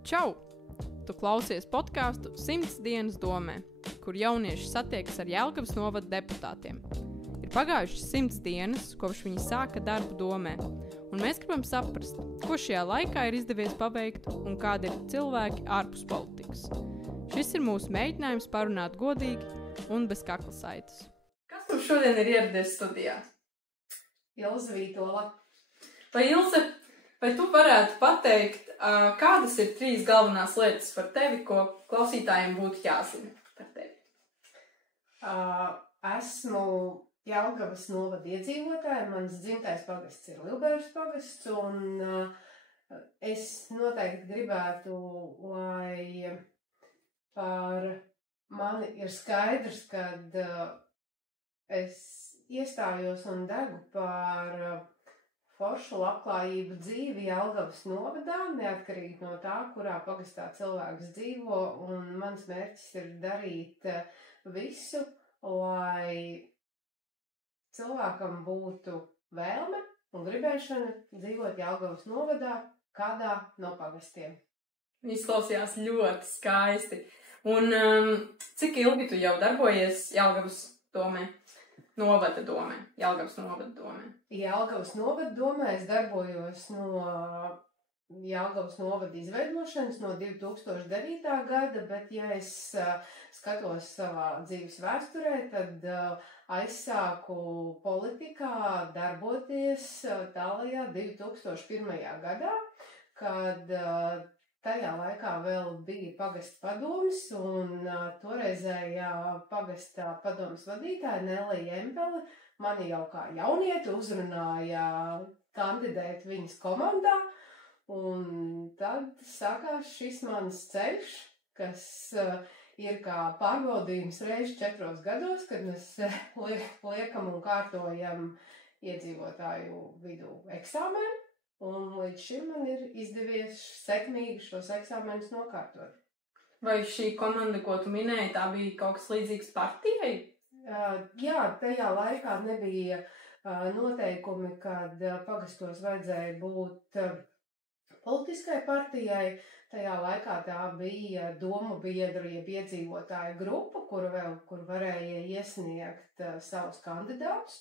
Čau! Tu klausies podcastu 100 dienas domē, kur jaunieši satiekas ar Jelgavas novada deputātiem. Ir pagājušas 100 dienas, kopš viņi sāka darbu domē, un mēs gribam saprast, ko šajā laikā ir izdevies paveikt un kādi ir cilvēki ārpus politikas. Šis ir mūsu mēģinājums parunāt godīgi un bez kakla saites. Kas mums šodien ir ieradies studijā? Ilze Vītola. Vai tu varētu pateikt, kādas ir 3 galvenās lietas par tevi, ko klausītājiem būtu jāzina par tevi? Esmu Jelgavas novada iedzīvotāja, mans dzimtais pagasts ir Lielbergas pagasts, un es noteikti gribētu, lai par mani ir skaidrs, kad es iestājos un degu par foršu labklājību dzīvi Jelgavas novadā, neatkarīgi no tā, kurā pagastā cilvēks dzīvo, un mans mērķis ir darīt visu, lai cilvēkam būtu vēlme un gribēšana dzīvot Jelgavas novadā kādā no pagastiem. Izklausījās ļoti skaisti. Un cik ilgi tu jau darbojies Jelgavas domē? Jelgavas novada domē. Jelgavas novada domē es darbojos no Jelgavas novada izveidošanas no 2009. gada, bet ja es skatos savā dzīves vēsturē, tad aizsāku politikā darboties tālajā 2001. gadā, kad tajā laikā vēl bija pagasta padomes, un toreizējā pagasta padomes vadītāja Nelija Empele mani jau kā jaunieti uzrunāja kandidēt viņas komandā, un tad sākās šis mans ceļš, kas ir kā pārbaudījums reiz 4 gados, kad mēs liekam un kārtojam iedzīvotāju vidū eksāmenu. Un līdz šim man ir izdevies sekmīgi šos eksāmenus nokārtot. Vai šī komanda, ko tu minēji, tā bija kaut kas līdzīgs partijai? Jā, tajā laikā nebija noteikumi, kad pagastos vajadzēja būt politiskai partijai. Tajā laikā tā bija domu biedru jeb iedzīvotāju grupa, kur varēja iesniegt savus kandidātus.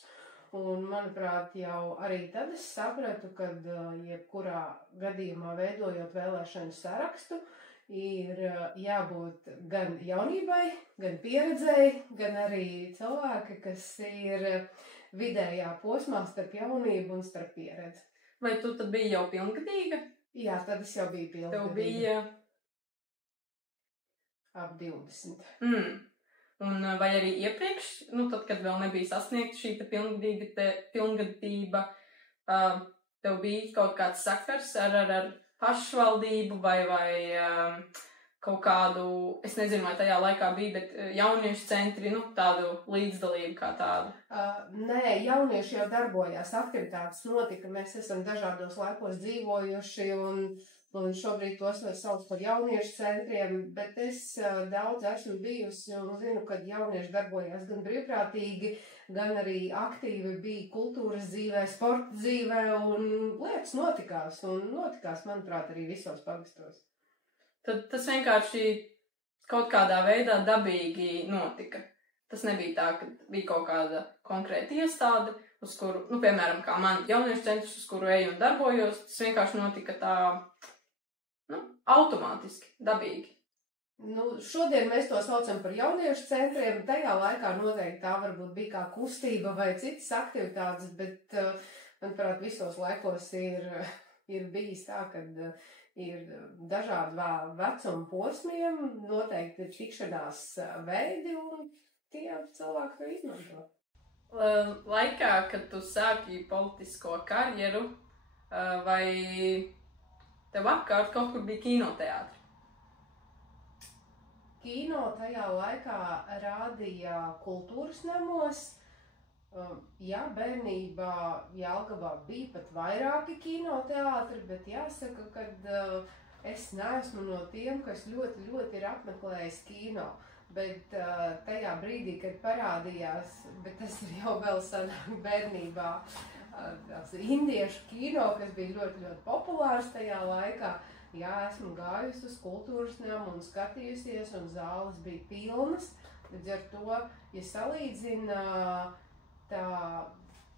Un, manuprāt, jau arī tad es sapratu, ka jebkurā gadījumā veidojot vēlēšanu sarakstu ir jābūt gan jaunībai, gan pieredzēji, gan arī cilvēki, kas ir vidējā posmā starp jaunību un starp pieredzi. Vai tu tad biji jau pilngadīga? Jā, tad es jau biju pilngadīga. Tev bija? Ap 20. Un vai arī iepriekš, tad, kad vēl nebija sasniegta šī pilngadība, tev bija kaut kāds sakars ar pašvaldību vai kaut kādu, es nezinu, vai tajā laikā bija, bet jauniešu centri, tādu līdzdalību kā tādu? Nē, jaunieši jau darbojās, aktivitātes notika, mēs esam dažādos laikos dzīvojuši un šobrīd tos sauc par jauniešu centriem, bet es daudz esmu bijusi un zinu, ka jaunieši darbojās gan brīvprātīgi, gan arī aktīvi bija kultūras dzīvē, sporta dzīvē, un lietas notikās, manuprāt, arī visos pagastos. Tad tas vienkārši kaut kādā veidā dabīgi notika. Tas nebija tā, ka bija kaut kāda konkrēta iestāde, uz kuru, piemēram, kā man jauniešu centrs, uz kuru eju un darbojos, tas vienkārši notika tā, automātiski, dabīgi. Šodien mēs to saucam par jauniešu centriem. Tajā laikā noteikti tā varbūt bija kā kustība vai citas aktivitātes, bet, manuprāt, visos laikos ir bijis tā, kad ir dažādi vecuma posmiem, noteikti ir tikšanās veidi, un tie cilvēki to izmanto. Laikā, kad tu sāki politisko karjeru, vai tev apkārt kaut kur bija kinoteātri? Kino tajā laikā rādīja kultūras namos. Jā, bērnībā Jelgavā bija pat vairāki kinoteātri, bet jāsaka, ka es neesmu no tiem, kas ļoti, ļoti ir apmeklējis kino. Bet tajā brīdī, kad parādījās, bet tas ir jau vēl senāk bērnībā, indiešu kino, kas bija ļoti, ļoti populārs tajā laikā, jā, esmu gājusi uz kultūras namu un skatījusies, un zāles bija pilnas. Līdz ar to, ja salīdzina tā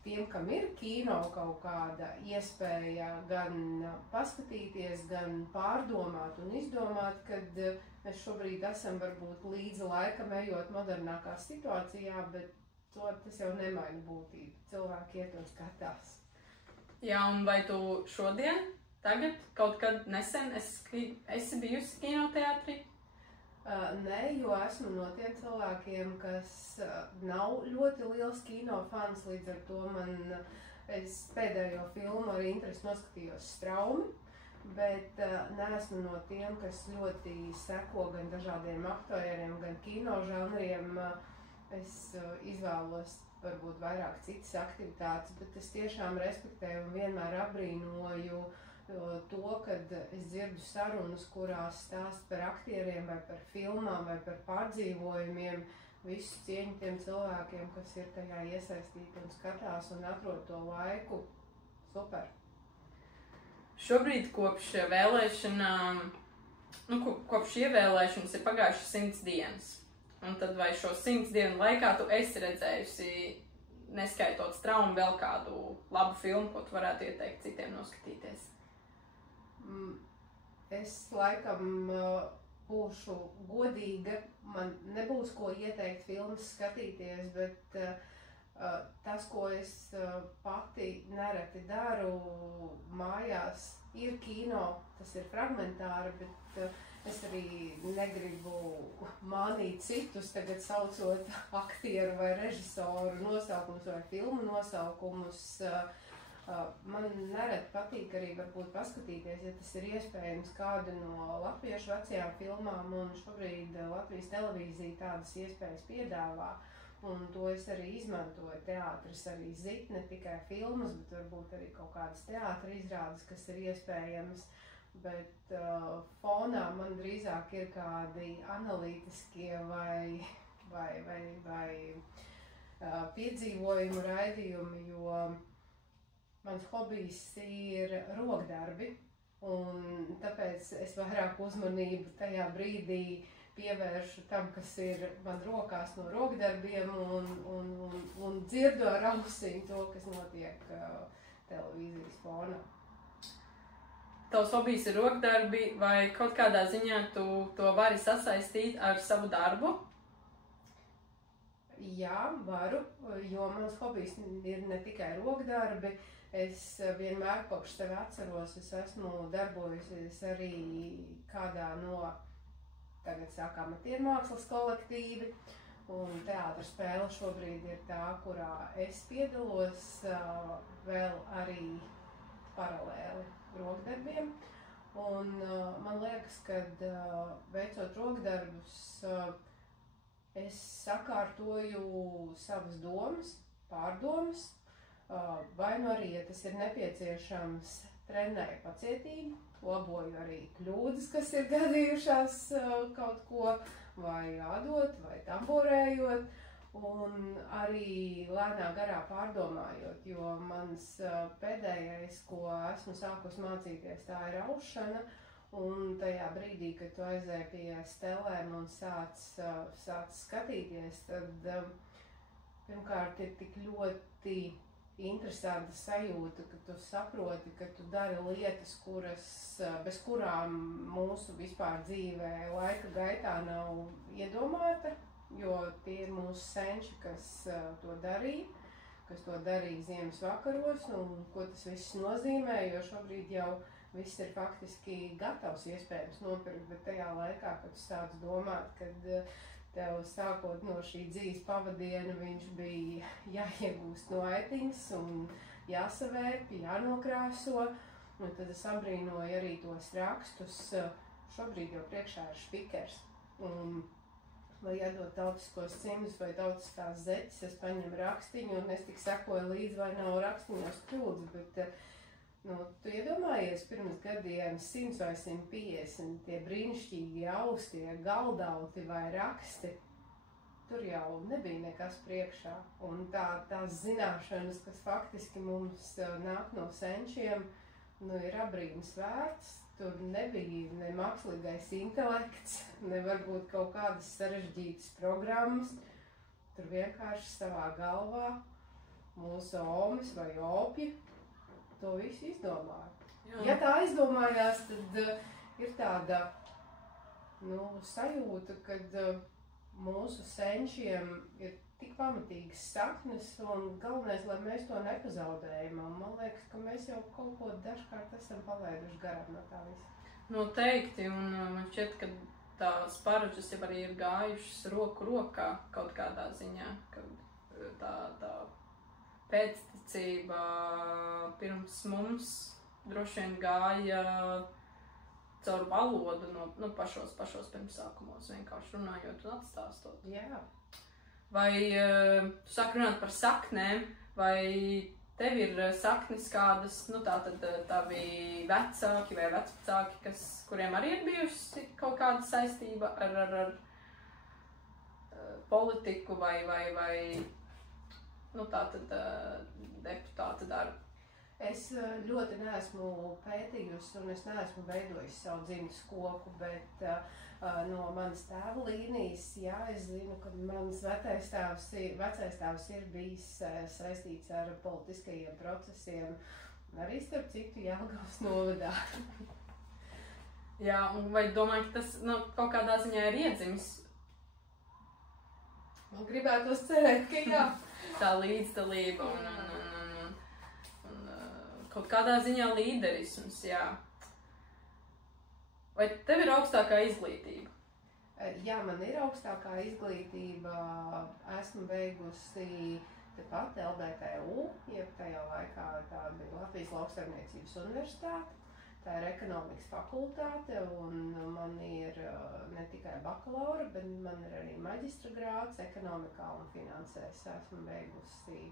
tiem, kam ir kino kaut kāda iespēja gan paskatīties, gan pārdomāt un izdomāt, kad mēs šobrīd esam varbūt līdzi laikam ejot modernākā situācijā, bet tas jau nemaina būtību. Cilvēki iet un skatās. Jā, un vai tu šodien, tagad, kaut kad nesen esi bijusi kinoteātrī? Nē, jo esmu no tiem cilvēkiem, kas nav ļoti liels kino fans, līdz ar to es pēdējo filmu ar interesi noskatījos straumi, bet neesmu no tiem, kas ļoti seko gan dažādiem aktoriem, gan kino žanriem. Es izvēlos varbūt vairāk citas aktivitātes, bet es tiešām respektēju un vienmēr apbrīnoju to, kad es dzirdu sarunas, kurās stāst par aktieriem vai par filmām vai par pārdzīvojumiem, visu cieņu tiem cilvēkiem, kas ir tajā iesaistīti un skatās un atrod to laiku. Super! Šobrīd kopš vēlēšanām, kopš ievēlēšanas ir pagājušas 100 dienas. Un tad vai šo 100 dienu laikā tu esi redzējusi, neskaitot straumu, vēl kādu labu filmu, ko tu varētu ieteikt citiem noskatīties? Es laikam būšu godīga, man nebūs ko ieteikt filmas skatīties, bet tas, ko es pati nereti daru mājās, ir kino, tas ir fragmentāri, bet es arī negribu mānīt citus, tagad saucot aktieru vai režisoru nosaukumus vai filmu nosaukumus. Man nereti patīk arī varbūt paskatīties, ja tas ir iespējams, kādu no latviešu vecajām filmām, un šobrīd Latvijas televīzija tādas iespējas piedāvā, un to es arī izmantoju. Teātris arī zit, ne tikai filmas, bet varbūt arī kaut kādas teātra izrādes, kas ir iespējams, bet fonā man drīzāk ir kādi analītiskie vai piedzīvojumu raidījumi, jo mans hobijs ir rokdarbi, un tāpēc es vairāk uzmanību tajā brīdī pievēršu tam, kas ir man rokās no rokdarbiem, un dzirdu ar ausīm to, kas notiek televīzijas fonā. Tavs hobijs ir rokdarbi, vai kaut kādā ziņā tu to vari sasaistīt ar savu darbu? Jā, varu, jo mans hobijs ir ne tikai rokdarbi. Es vienmēr kopš tevi atceros, es esmu darbojusies arī kādā no, tagad sāk amatiermākslas kolektīvi, un teātra spēle šobrīd ir tā, kurā es piedalos, vēl arī paralēli rokdarbiem. Un man liekas, kad veicot rokdarbus, es sakārtoju savas domas, pārdomas, vai nu arī, ja tas ir nepieciešams, trenēju pacietību, laboju arī kļūdas, kas ir gadījušās kaut ko, vai ādot, vai tamborējot, un arī lēnā garā pārdomājot, jo mans pēdējais, ko esmu sākus mācīties, tā ir aušana, un tajā brīdī, kad tu aizēji pie stelēm un sāc skatīties, tad pirmkārt ir tik ļoti interesanta sajūta, ka tu saproti, ka tu dari lietas, bez kurām mūsu vispār dzīvē laika gaitā nav iedomāta, jo tie ir mūsu senči, kas to darīja ziemas vakaros, un ko tas viss nozīmē, jo šobrīd jau viss ir faktiski gatavs iespējams nopirkt, bet tajā laikā, kad tu sāc domāt, kad tev sākot no šī dzīves pavadiena viņš bija jāiegūst no aitiņas un jāsavērp, jānokrāso, un tad es abrīnoju arī tos rakstus. Šobrīd jau priekšā ir špikers, un vai iedot tautiskos cimdus vai tautiskās zeķes, es paņemu rakstiņu, un es tik sekoju līdzi, vai nav rakstiņos kļūdas, bet tu iedomājies pirms gadiem 100 vai 150 tie brīnišķīgi austie galdauti vai raksti, tur jau nebija nekas priekšā. Un tās zināšanas, kas faktiski mums nāk no senčiem, ir abrīnas vērts. tur nebija ne mākslīgais intelekts, ne varbūt kaut kādas sarežģītas programmas. Tur vienkārši savā galvā mūsu omis vai opji to visu izdomāja. Jā. Ja tā izdomājās, tad ir tāda sajūta, kad mūsu senčiem ir tik pamatīgas saknes, un galvenais, lai mēs to nepazaudējam. Man liekas, ka mēs jau kaut ko dažkārt esam palaiduši garām no tā visa. Noteikti, un man šķiet, ka tās paražas jau arī ir gājušas roku rokā kaut kādā ziņā, kad tā pēctecība pirms mums droši vien gāja caur valodu pašos pirmsākumos, vienkārši runājot un atstāstot. Jā. Vai tu sāki runāt par saknēm, vai tev ir saknes kādas, tātad tavi vecāki vai vecvecāki, kuriem arī ir bijusi kaut kāda saistība ar politiku vai tātad deputāta darbu? Es ļoti neesmu pētījusi un es neesmu veidojusi savu dzimtas koku, bet no manas tēva līnijas, jā, es zinu, ka mans vecais tēvs ir bijis saistīts ar politiskajiem procesiem, arī starp citu Jelgavas novadā. Jā, un vai domāju, ka tas kaut kādā ziņā ir iedzimis? Man gribētos cerēt, ka jā. Tā līdzdalība un kaut kādā ziņā līderisms, jā. Vai tev ir augstākā izglītība? Jā, man ir augstākā izglītība. Esmu beigusi tepat LBTU, jeb tajā laikā tā bija Latvijas Lauksaimniecības universitāte. Tā ir ekonomikas fakultāte, un man ir ne tikai bakalaura, bet man ir arī maģistra grāds ekonomikā un finansēs. Esmu beigusi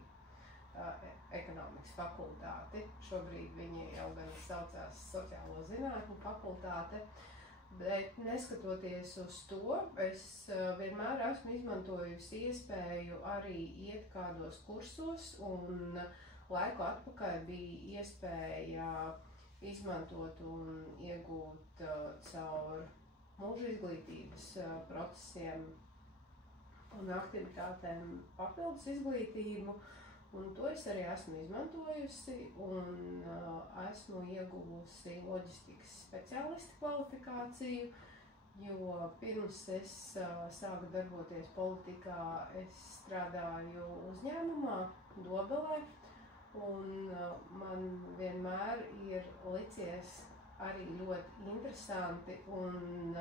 ekonomikas fakultāti. Šobrīd viņi jau gan saucās sociālo zinātņu fakultāte, bet neskatoties uz to, es vienmēr esmu izmantojusi iespēju arī iet kādos kursos, un laiku atpakaļ bija iespēja izmantot un iegūt caur mūža izglītības procesiem un aktivitātēm papildus izglītību. Un to es arī esmu izmantojusi un esmu ieguvusi loģistikas speciālista kvalifikāciju, jo pirms es sāku darboties politikā, es strādāju uzņēmumā Dobelē, un man vienmēr ir licies arī ļoti interesanti un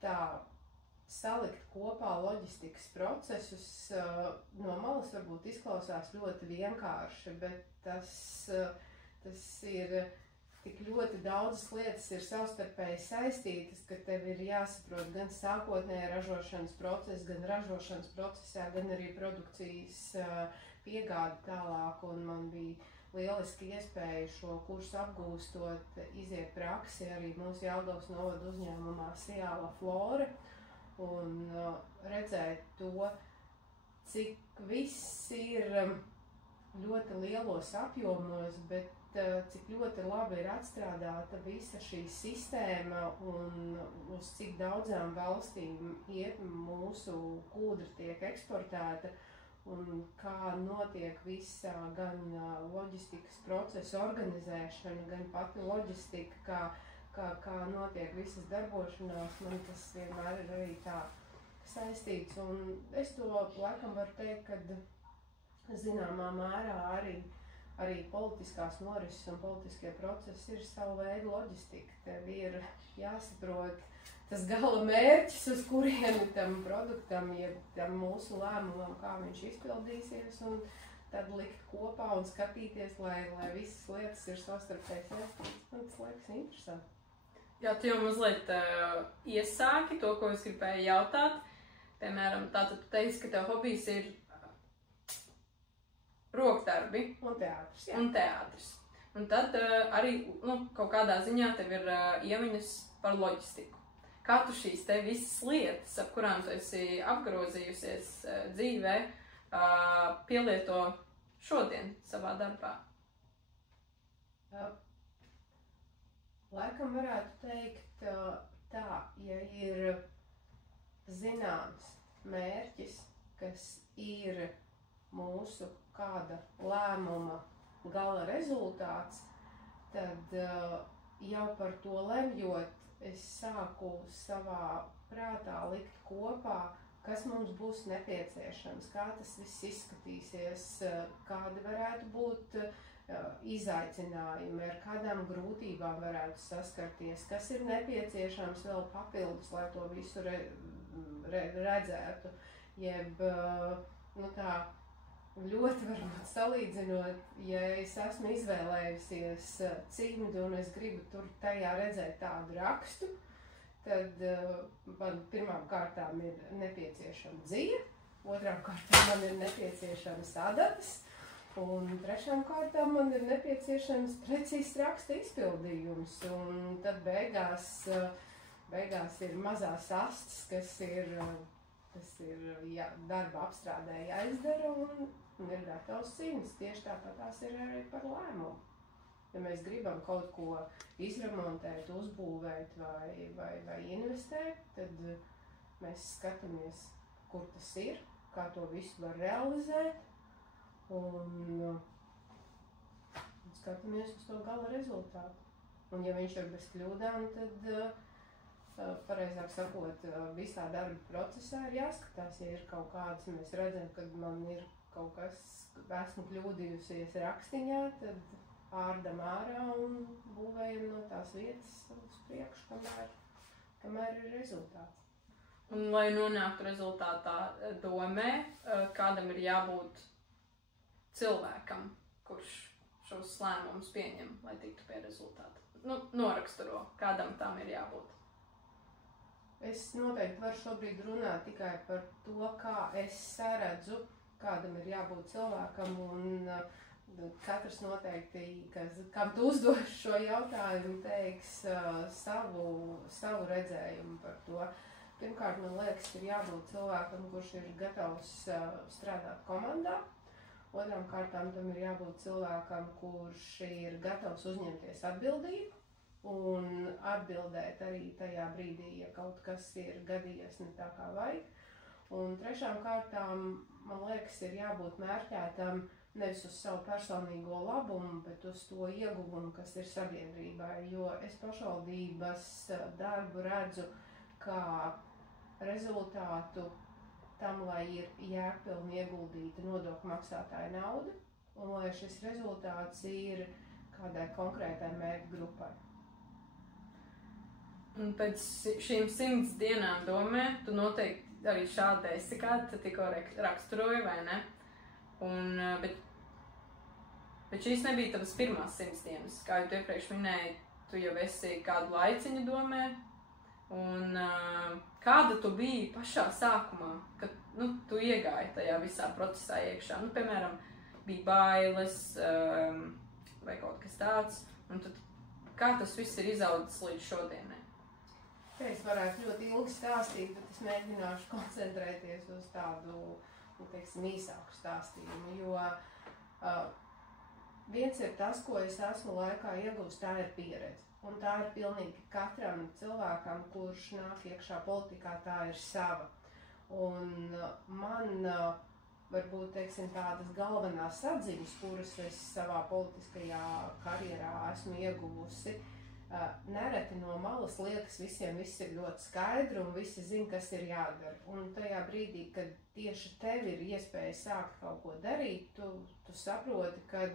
tā salikt kopā loģistikas procesus no malas varbūt izklausās ļoti vienkārši, bet tas ir tik ļoti daudzas lietas ir savstarpēji saistītas, ka tev ir jāsaprot gan sākotnēji ražošanas process, gan ražošanas procesā, gan arī produkcijas piegāde tālāk, un man bija lieliski iespēja šo kursu apgūstot, iziet praksi arī mūsu Jelgavas novada uzņēmumā Ciala Flore, un redzēt to, cik viss ir ļoti lielos apjomos, bet cik ļoti labi ir atstrādāta visa šī sistēma un uz cik daudzām valstīm iet mūsu kūdra tiek eksportēta un kā notiek visa gan loģistikas procesa organizēšana, gan pati loģistika, kā notiek visas darbošanās, man tas vienmēr ir arī tā saistīts. Un es to laikam varu teikt, ka zināmā mērā arī politiskās norises un politiskie procesi ir savu veidu loģistika. Tev ir jāsaprot tas gala mērķis, uz kurieni tam produktam, jeb tam mūsu lēmumam, kā viņš izpildīsies, un tad likt kopā un skatīties, lai visas lietas ir savstarpēji saistītas. Man tas liekas interesanti. Jā, tu jau mazliet iesāki to, ko es gribēju jautāt. Piemēram, tātad tu teici, ka tev hobijs ir rokdarbi. Un teātris, jā. Un teātris. Un tad arī kaut kādā ziņā tev ir iemiņas par loģistiku. Kā tu šīs te visas lietas, ap kurām tu esi apgrozījusies dzīvē, pielieto šodien savā darbā? Laikam varētu teikt tā, ja ir zināms mērķis, kas ir mūsu kāda lēmuma gala rezultāts, tad jau par to lemjot, es sāku savā prātā likt kopā, kas mums būs nepieciešams, kā tas viss izskatīsies, kādi varētu būt izaicinājumi, ar kādām grūtībām varētu saskarties, kas ir nepieciešams vēl papildus, lai to visu redzētu. Jeb, tā ļoti varbūt salīdzinot, ja es esmu izvēlējusies cimdu un es gribu tur tajā redzēt tādu rakstu, tad man pirmām kārtām ir nepieciešama dzija, otrām kārtām man ir nepieciešamas adatas, un trešām kārtām man ir nepieciešams precīzs raksta izpildījums, un tad beigās ir mazās astes, kas ir darba apstrādē jāizdara, un ir gatavs cimds. Tieši tāpat tās ir arī par lēmumu. Ja mēs gribam kaut ko izremontēt, uzbūvēt vai investēt, tad mēs skatāmies, kur tas ir, kā to visu var realizēt, un skatāmies uz to gala rezultātu. Un ja viņš ir bez kļūdām, tad pareizāk sakot, visā darba procesā ir jāskatās, ja ir kaut kādas, mēs redzam, kad man ir kaut kas, esmu kļūdījusies rakstiņā, tad ārdam ārā un būvējam no tās vietas uz priekšu, kamēr ir rezultāts. Un, lai nonāktu rezultātā domē, kādam ir jābūt cilvēkam, kurš šos lēmumus pieņem, lai tiktu pie rezultāta. Noraksturo, kādam tam ir jābūt. Es noteikti varu šobrīd runāt tikai par to, kā es saredzu, kādam ir jābūt cilvēkam, un katrs noteikti, kam tu uzdoši šo jautājumu, teiks savu redzējumu par to. Pirmkārt, man liekas, ir jābūt cilvēkam, kurš ir gatavs strādāt komandā. Otram kārtām tam ir jābūt cilvēkam, kurš ir gatavs uzņemties atbildību un atbildēt arī tajā brīdī, ja kaut kas ir gadījies ne tā kā vajag. Un trešām kārtām, man liekas, ir jābūt mērķētam nevis uz savu personīgo labumu, bet uz to ieguvumu, kas ir sabiedrībai, jo es pašvaldības darbu redzu kā rezultātu tam, lai ir jēgpilni ieguldīta nodokļu maksātāja nauda, un lai šis rezultāts ir kādai konkrētai mērķu grupai. Un pēc šīm 100 dienām domē, tu noteikti arī šādi esi, kādu tu tikko raksturoji, vai ne? Bet šīs nebija tavas pirmās 100 dienas. Kā jau tu iepriekš minēji, tu jau esi kādu laiciņu domē. Un kāda tu biji pašā sākumā, kad tu iegāji tajā visā procesā iekšā? Piemēram, bija bailes vai kaut kas tāds. Un tad, kā tas viss ir izaudzis līdz šodienai? Es varētu ļoti ilgi stāstīt, bet es mēģināšu koncentrēties uz tādu, īsāku stāstījumu, jo viens ir tas, ko es esmu laikā iegūst, tā ir pieredze. Un tā ir pilnīgi katram cilvēkam, kurš nāk iekšā politikā, tā ir sava. Un man varbūt, tādas galvenās atziņas, kuras es savā politiskajā karjerā esmu ieguvusi, nereti no malas liekas visiem viss ir ļoti skaidri un visi zina, kas ir jādara. Un tajā brīdī, kad tieši tev ir iespēja sākt kaut ko darīt, tu saproti, ka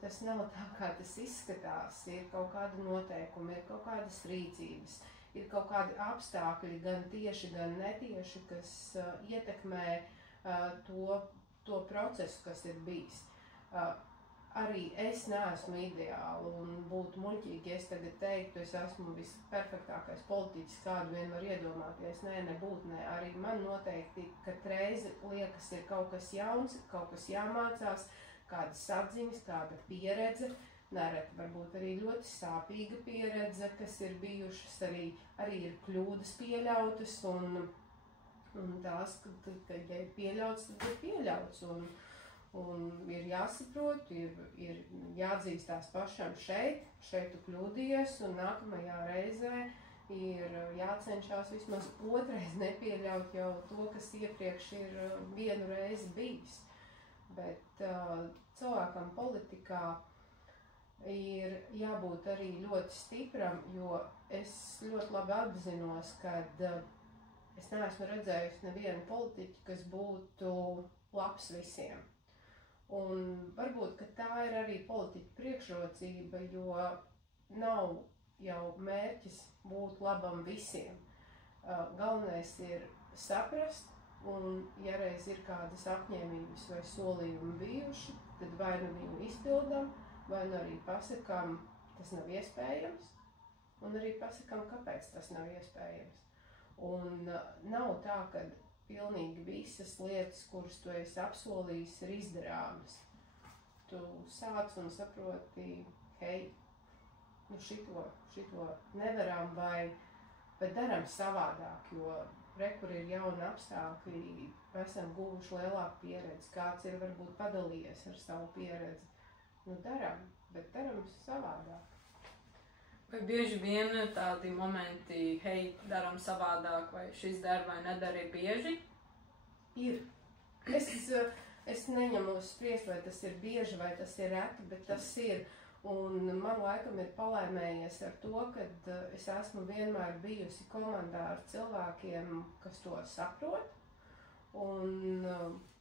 tas nav tā, kā tas izskatās. Ir kaut kādi noteikumi, ir kaut kādas rīcības, ir kaut kādi apstākļi, gan tieši, gan netieši, kas ietekmē to procesu, kas ir bijis. Arī es neesmu ideāla un būtu muļķīgi, ja es tagad teiktu, es esmu visperfektākais politiķis, kādu vien var iedomāties. Nē, nebūt, nē. Arī man noteikti, kad reizi liekas ir kaut kas jauns, kaut kas jāmācās, kādas atziņas, kāda pieredze, nereti varbūt arī ļoti sāpīga pieredze, kas ir bijušas, arī ir kļūdas pieļautas, un tās, ka ja ir pieļauts, tad ir pieļauts. Un ir jāsaprot, ir jāatzīstās pašam šeit tu kļūdījies, un nākamajā reizē ir jācenšas vismaz otrais nepieļaut jau to, kas iepriekš ir vienu reizi bijis. Bet cilvēkam politikā ir jābūt arī ļoti stipram, jo es ļoti labi apzinos, ka es neesmu redzējusi nevienu politiķu, kas būtu labs visiem. Un varbūt, ka tā ir arī politiķa priekšrocība, jo nav jau mērķis būt labam visiem. Galvenais ir saprast, un ja reiz ir kādas apņēmības vai solījumi bijuši, tad vai nu viņu izpildam, vai nu arī pasakām, tas nav iespējams, un arī pasakām, kāpēc tas nav iespējams. Un nav tā, ka pilnīgi visas lietas, kuras tu esi apsolījis, ir izdarāmas. Tu sāc un saproti, hei, nu šito nevaram vai daram savādāk, jo kur ir jauni apstākļi, esam guvuši lielāku pieredzi, kāds ir varbūt padalījies ar savu pieredzi. Nu daram, bet daram savādāk. Vai bieži vien tādi momenti, hei, daram savādāk, vai šis dar vai nedara, ir bieži? Ir. Es neņemu spriest, vai tas ir bieži, vai tas ir reti, bet tas ir. Un man laikam ir palaimējies ar to, ka es esmu vienmēr bijusi komandā ar cilvēkiem, kas to saprot un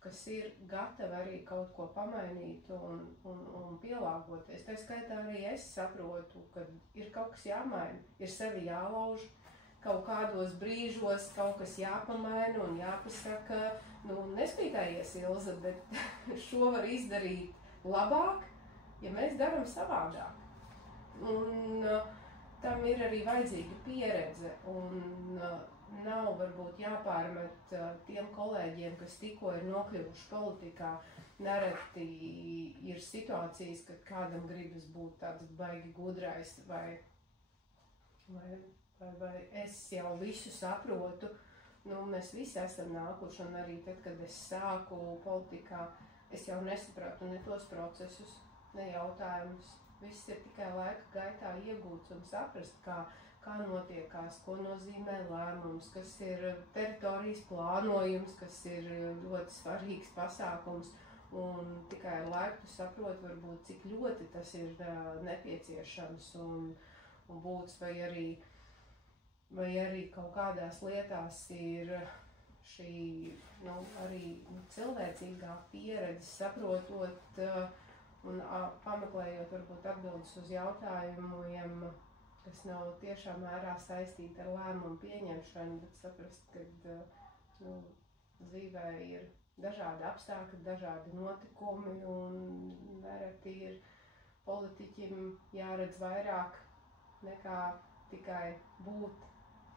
kas ir gatavi arī kaut ko pamainīt un pielāgoties. Tā skaitā arī es saprotu, ka ir kaut kas jāmaina, ir sevi jālauž, kaut kādos brīžos kaut kas jāpamaina un jāpasaka, nu nespītājies Ilze, bet šo var izdarīt labāk, ja mēs daram savādāk. Un tam ir arī vajadzīga pieredze un nav varbūt jāpārmet tiem kolēģiem, kas tikko ir nokļuvuši politikā. Nereti ir situācijas, kad kādam gribas būt tāds baigi gudrais vai es jau visu saprotu. Nu, mēs visi esam nākuši un arī tad, kad es sāku politikā, es jau nesapratu ne tos procesus, ne jautājumus. Viss ir tikai laika gaitā iegūts un saprast, kā notiekās, ko nozīmē lēmums, kas ir teritorijas plānojums, kas ir ļoti svarīgs pasākums. Un tikai ar laiku tu saproti, varbūt, cik ļoti tas ir nepieciešams un būts, vai arī kaut kādās lietās ir šī arī cilvēcīgā pieredze, saprotot un pameklējot varbūt atbildes uz jautājumiem, kas nav tiešā mērā saistīti ar lēmumu pieņemšanu, bet saprast, ka dzīvē ir dažādi apstākļi, dažādi notikumi un nereti ir politiķim jāredz vairāk nekā tikai būt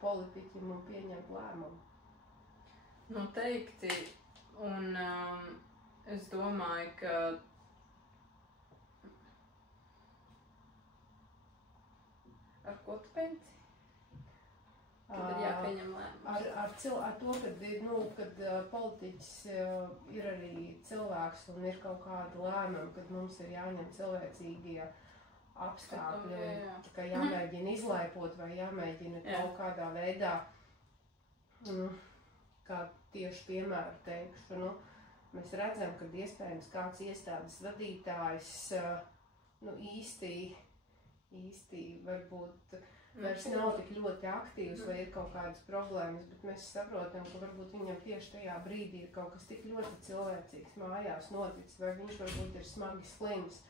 politiķim un pieņemt lēmumu. Noteikti, un es domāju, ka ar ko tu pensi? Kad ir jāpieņem lēmums? Ar to, kad politiķis ir arī cilvēks un ir kaut kāda lēmuma, kad mums ir jāņem cilvēcīgie apstākļi, ka jāmēģina izlaipot vai jāmēģina kaut kādā veidā, kā tieši piemēru teikšu, mēs redzam, ka iespējams kāds iestādes vadītājs īsti varbūt vairs nav tik ļoti aktīvs vai ir kaut kādas problēmas, bet mēs saprotam, ka varbūt viņam tieši tajā brīdī ir kaut kas tik ļoti cilvēcīgs mājās noticis, vai viņš varbūt ir smagi slims.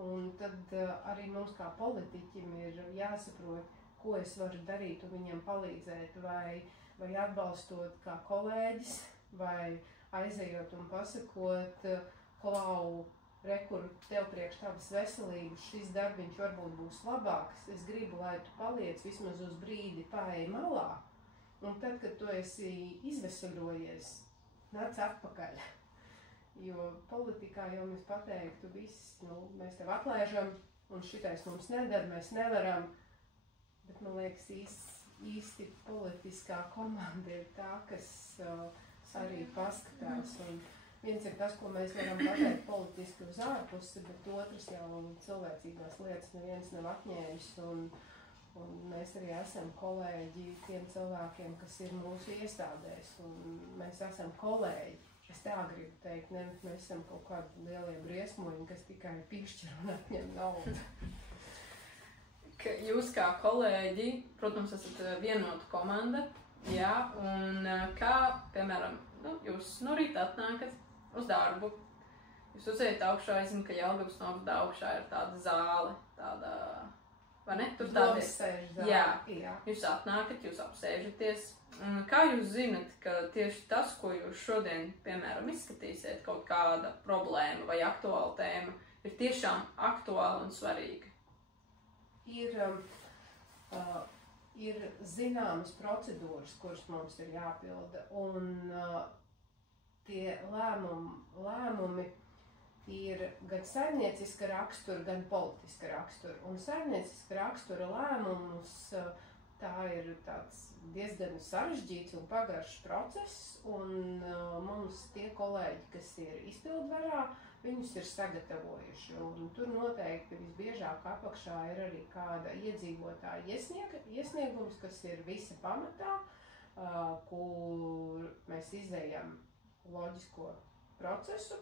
Un tad arī mums kā politiķim ir jāsaprot, ko es varu darīt un viņam palīdzēt, vai atbalstot kā kolēģis, vai aizejot un pasakot, Klau, kur tev priekš tavas veselības šis darbiņš varbūt būs labāks, es gribu, lai tu paliec vismaz uz brīdi paej malā, un tad, kad tu esi izveseļojies, nāc atpakaļ. Jo politikā jau mēs pateiktu viss, mēs tev atlaižam, un šitais mums nedara, mēs nevaram, bet man liekas īsti politiskā komanda ir tā, kas arī paskatās, un viens ir tas, ko mēs varam pateikt politiski uz ārpusi, bet otrs jau cilvēcīgās lietas neviens nav atņēmis, un mēs arī esam kolēģi tiem cilvēkiem, kas ir mūsu iestādēs, un mēs esam kolēģi. Es tā gribu teikt, nevis mēs esam kaut kādi lielie briesmoņi, kas tikai pišķir un atņem naudu. Jūs kā kolēģi, protams, esat vienota komanda, jā, un kā, piemēram, jūs no rīta atnākat uz darbu, jūs uzējat augšā, es zinu, ka Jelgavas novada augšā ir tāda zāle, tāda, vai ne? Tur tāda ir. Jā, jūs atnākat, jūs apsēžaties. Kā jūs zinat, ka tieši tas, ko jūs šodien, piemēram, izskatīsiet, kaut kāda problēma vai aktuāla tēma, ir tiešām aktuāla un svarīga? Ir zināmas procedūras, kuras mums ir jāpilda, un tie lēmumi ir gan saimnieciska rakstura, gan politiska rakstura. Un saimnieciska rakstura lēmumus tā ir tāds diezgan sarežģīts un pagaršs process, un mums tie kolēģi, kas ir izpildvarā, viņus ir sagatavojuši. Un tur noteikti visbiežāk apakšā ir arī kāda iedzīvotāja iesniegums, kas ir visa pamatā, kur mēs izejam loģisko procesu,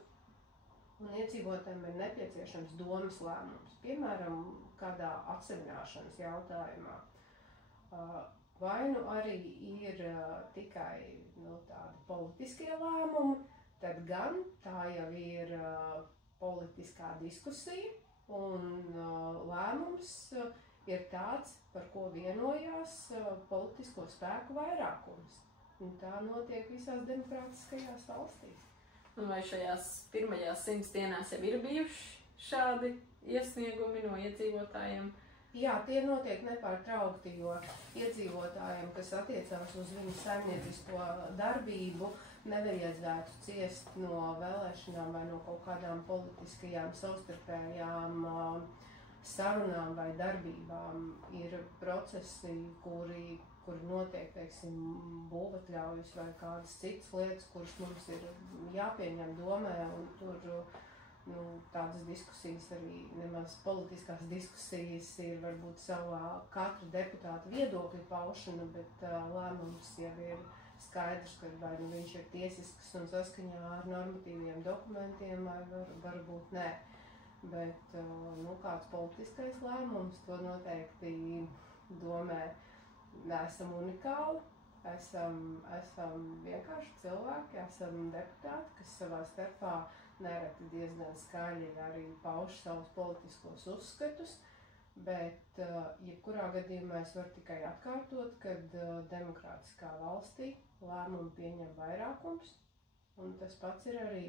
un iedzīvotājiem ir nepieciešams domas lēmums, piemēram, kādā atsevināšanas jautājumā. Vai nu arī ir tikai tādi politiskie lēmumi, tad gan tā jau ir politiskā diskusija, un lēmums ir tāds, par ko vienojās politisko spēku vairākums. Un tā notiek visās demokrātiskajās valstīs. Un vai šajās pirmajās 100 dienās jau ir bijuši šādi iesniegumi no iedzīvotājiem? Jā, tie notiek nepārtraukti, jo iedzīvotājiem, kas attiecās uz viņu saimniecisko darbību, nevajadzētu ciest no vēlēšanām vai no kaut kādām politiskajām savstarpējām sarunām vai darbībām. Ir procesi, kuri notiek, teiksim, būvatļaujas vai kādas citas lietas, kuras mums ir jāpieņem domē, un tur tādas diskusijas arī nemaz politiskās diskusijas ir varbūt savā katra deputāta viedokļa paušana, bet lēmums jau ir skaidrs, ka vai nu viņš ir tiesisks un saskaņā ar normatīviem dokumentiem, vai varbūt nē. Bet kāds politiskais lēmums, to noteikti domē neesam unikāli. Esam vienkārši cilvēki, esam deputāti, kas savā starpā nereti diezgan skaļi arī pauž savus politiskos uzskatus, bet jebkurā gadījumā es varu tikai atkārtot, kad demokrātiskā valstī lēmumu pieņem vairākums, un tas pats ir arī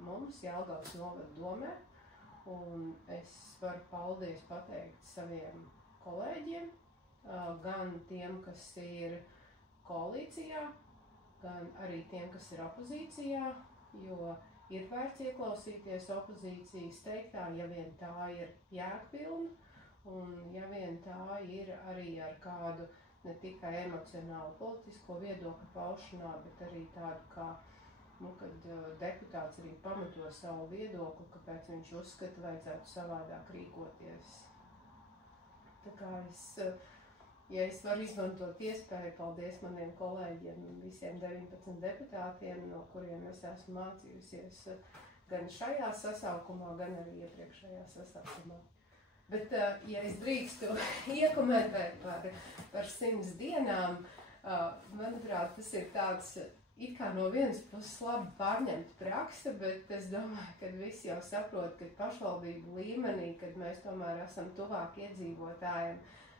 mums Jelgavas novada domē, un es varu paldies pateikt saviem kolēģiem, gan tiem, kas ir koalīcijā, gan arī tiem, kas ir opozīcijā, jo ir vērts ieklausīties opozīcijas teiktā, ja vien tā ir jēgpilna, un ja vien tā ir arī ar kādu ne tikai emocionālu politisko viedokļu paušanā, bet arī tādu kā, kad deputāts arī pamato savu viedokli, kāpēc viņš uzskata vajadzētu savādāk rīkoties. Tā kā ja es varu izmantot iespēju, paldies maniem kolēģiem, visiem 19 deputātiem, no kuriem es esmu mācījusies gan šajā sasaukumā, gan arī iepriekšējā sasaukumā. Bet, ja es drīkstu iekomentēt par 100 dienām, manuprāt, tas ir tāds it kā no vienas puses labi pārņemta praksa, bet es domāju, ka visi jau saprot, ka pašvaldību līmenī, kad mēs tomēr esam tuvāk iedzīvotājiem,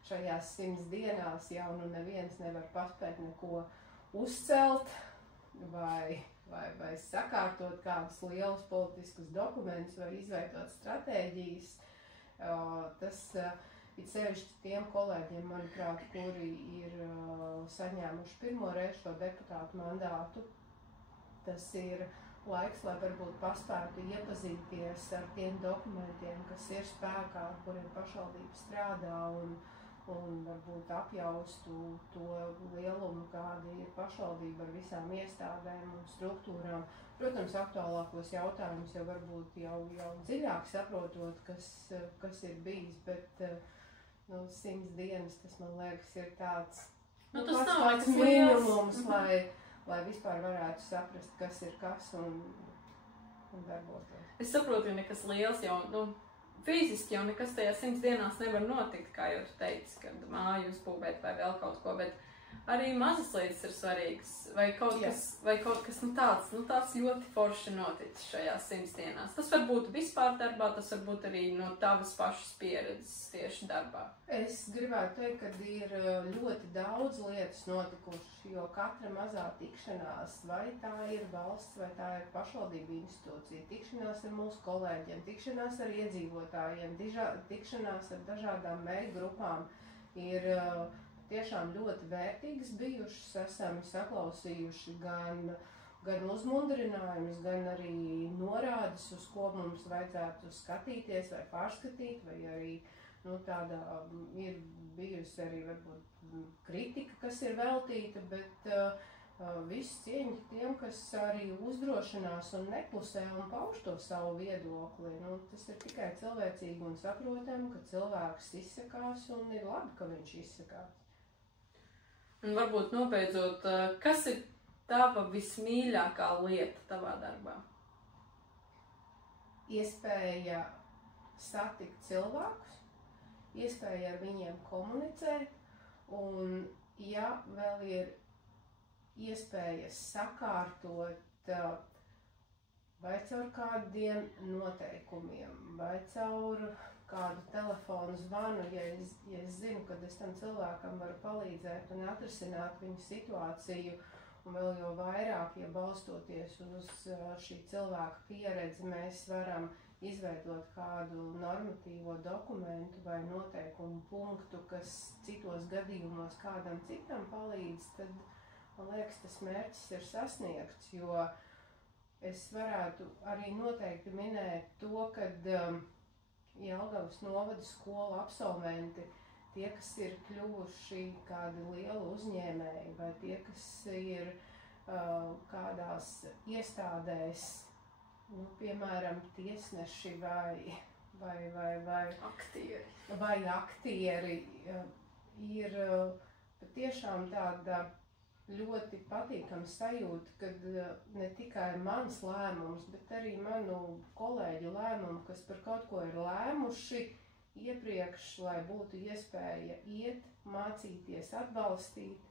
šajās 100 dienās jau neviens nevar paspēt neko uzcelt vai sakārtot kādus lielus politiskus dokumentus vai izveidot stratēģijas. Tas it sevišķi tiem kolēģiem, manuprāt, kuri ir saņēmuši pirmo reizi šo deputātu mandātu. Tas ir laiks, lai varbūt paspētu iepazīties ar tiem dokumentiem, kas ir spēkā, ar kuriem pašvaldība strādā, un varbūt apjaustu to lielumu, kāda ir pašvaldība ar visām iestādēm un struktūrām. Protams, aktuālākos jautājumus jau varbūt jau dziļāk saprotot, kas ir bijis, bet 100 dienas, tas man liekas ir tāds pats minimums, lai vispār varētu saprast, kas ir kas un darbotos. Es saprotu, ka nekas liels jau, fiziski jau nekas tajā 100 dienās nevar notikt, kā jau tu teici, kad māju uzbūvēt vai vēl kaut ko, bet arī mazas lietas ir svarīgas, vai kaut kas tāds ļoti forši noticis šajās 100 dienās. Tas var būt vispār darbā, tas var būt arī no tavas pašas pieredzes tieši darbā. Es gribētu teikt, ka ir ļoti daudz lietas notikušas, jo katra mazā tikšanās, vai tā ir valsts, vai tā ir pašvaldība institūcija, tikšanās ar mūsu kolēģiem, tikšanās ar iedzīvotājiem, tikšanās ar dažādām mēļu grupām ir tiešām ļoti vērtīgas bijušas. Esam saklausījuši gan uzmundrinājumus, gan arī norādes, uz ko mums vajadzētu skatīties vai pārskatīt, vai arī tādā ir bijusi arī varbūt kritika, kas ir veltīta, bet viss cieņa tiem, kas arī uzdrošinās un neklusē un pauž to savu viedokli. Tas ir tikai cilvēcīgi un saprotam, ka cilvēks izsakās un ir labi, ka viņš izsakās. Un varbūt nobeidzot, kas ir tava vismīļākā lieta tavā darbā? Iespēja satikt cilvēkus, iespēja ar viņiem komunicēt, un ja vēl ir iespējas sakārtot vai caur kādiem noteikumiem, vai caur kādu telefonu zvanu, ja es zinu, ka es tam cilvēkam varu palīdzēt un atrisināt viņu situāciju, un vēl jau vairāk, ja balstoties uz šī cilvēka pieredzi, mēs varam izveidot kādu normatīvo dokumentu vai noteikumu punktu, kas citos gadījumos kādam citam palīdz, tad, man liekas, tas mērķis ir sasniegts, jo es varētu arī noteikti minēt to, kad Jelgavas novada skolu absolventi, tie, kas ir kļuvuši kādi lieli uzņēmēji, vai tie, kas ir kādās iestādēs, piemēram, tiesneši vai aktieri, ir patiešām tāda ļoti patīkama sajūta, kad ne tikai mans lēmums, bet arī manu kolēģu lēmumu, kas par kaut ko ir lēmuši iepriekš, lai būtu iespēja iet, mācīties, atbalstīt,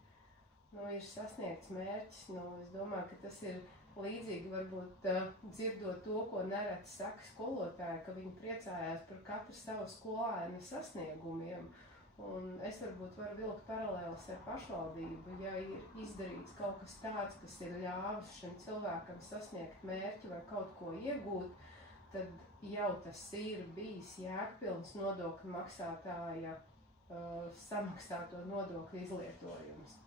ir sasniegts mērķis. Es domāju, ka tas ir līdzīgi varbūt dzirdot to, ko nereti saka skolotāji, ka viņi priecājās par katru savu skolēnu sasniegumiem. Un es varbūt varu vilkt paralēlis ar pašvaldību, ja ir izdarīts kaut kas tāds, kas ir ļāvis šim cilvēkam sasniegt mērķi vai kaut ko iegūt, tad jau tas ir bijis jēgpilns nodokļu maksātāja samaksāto nodokļu izlietojums.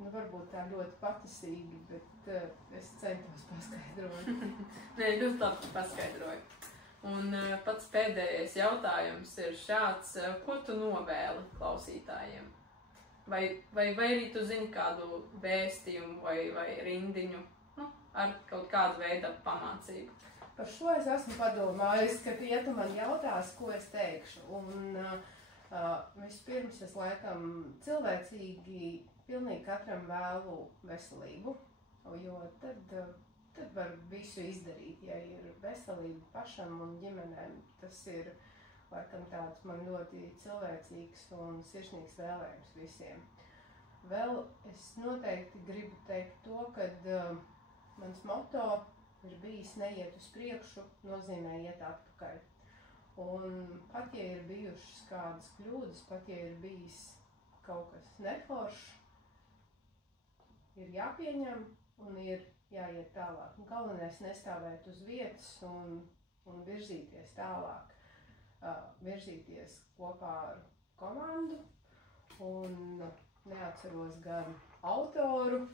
Varbūt tā ļoti patisīgi, bet es centos paskaidrot. Nē, ļoti labi paskaidroju. Un pats pēdējais jautājums ir šāds, ko tu novēli klausītājiem? Vai arī tu zini kādu vēstījumu vai rindiņu ar kaut kādu veidu pamācību? Par šo es esmu padomājis, ka ja tu man jautās, ko es teikšu. Un vispirms es laikam cilvēcīgi pilnīgi katram vēlu veselību, jo tad var visu izdarīt, ja ir veselība pašam un ģimenēm. Tas ir, laikam, tāds man ļoti cilvēcīgs un sirsnīgs vēlējums visiem. Vēl es noteikti gribu teikt to, kad mans moto ir bijis neiet uz priekšu, nozīmē iet atpakaļ. Un pat, ja ir bijušas kādas kļūdas, pat, ja ir bijis kaut kas neforšs, ir jāpieņem un ir jāiet tālāk. Galvenais nestāvēt uz vietas un virzīties tālāk. Virzīties kopā ar komandu. Un neatceros gan autoru,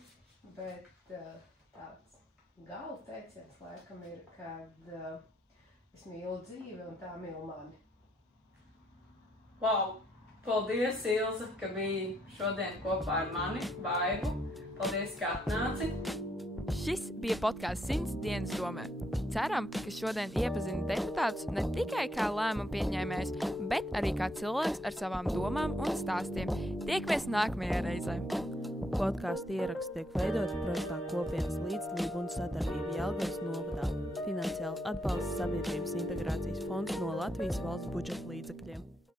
bet tāds gala teiciens laikam ir, kad es mīlu dzīvi un tā mīl mani. Wow! Paldies, Ilze, ka biji šodien kopā ar mani, Vaivu. Paldies, ka atnāci. Šis bija podcasts 100 dienas domē. Ceram, ka šodien iepazina deputātus ne tikai kā lēmumu pieņēmējs, bet arī kā cilvēks ar savām domām un stāstiem. Tiekamies nākamajā reizē. Podkāstu ieraksti tiek veidoti projektā Kopienas līdzdalība un sadarbība Jelgavas novadā. Finansiāli atbalsta Sabiedrības integrācijas fonds no Latvijas valsts budžeta līdzekļiem.